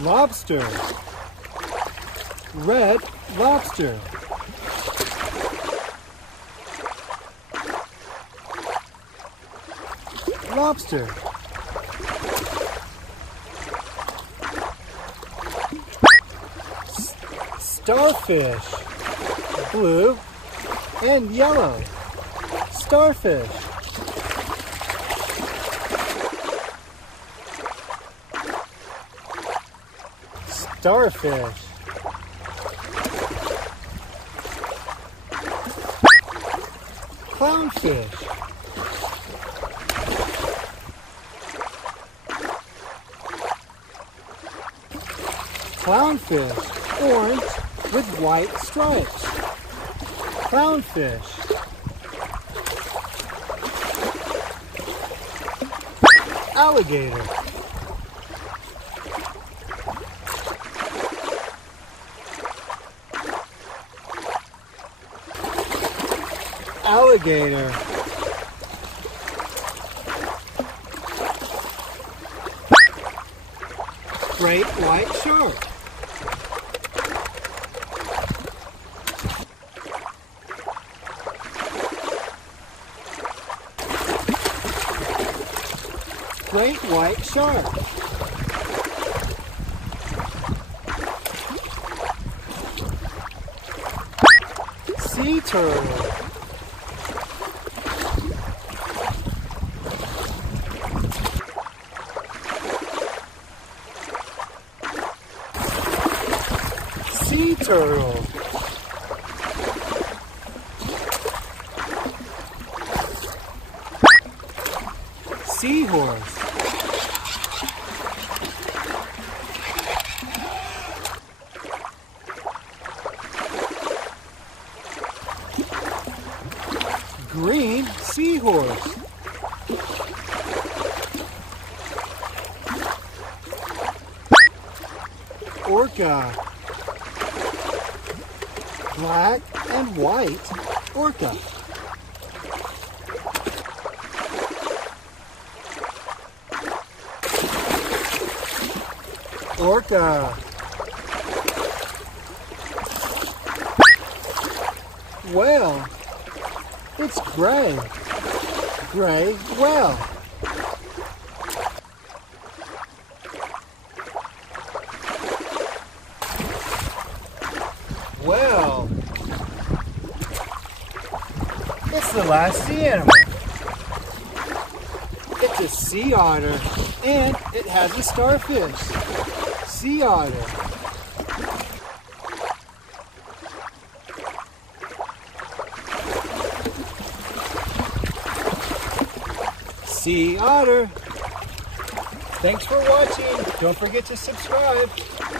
Lobster. Red lobster. Lobster. Starfish. Blue and yellow. Starfish. Starfish. Clownfish. Clownfish, orange with white stripes. Clownfish. Alligator. Alligator. Great white shark. Great white shark. Sea turtle. Sea turtle. Seahorse. Green seahorse. Orca. Black and white orca. Orca. Whale. It's gray. Gray whale. Well, it's the last sea animal. It's a sea otter, and it has a starfish. Sea otter. Sea otter. Thanks for watching. Don't forget to subscribe.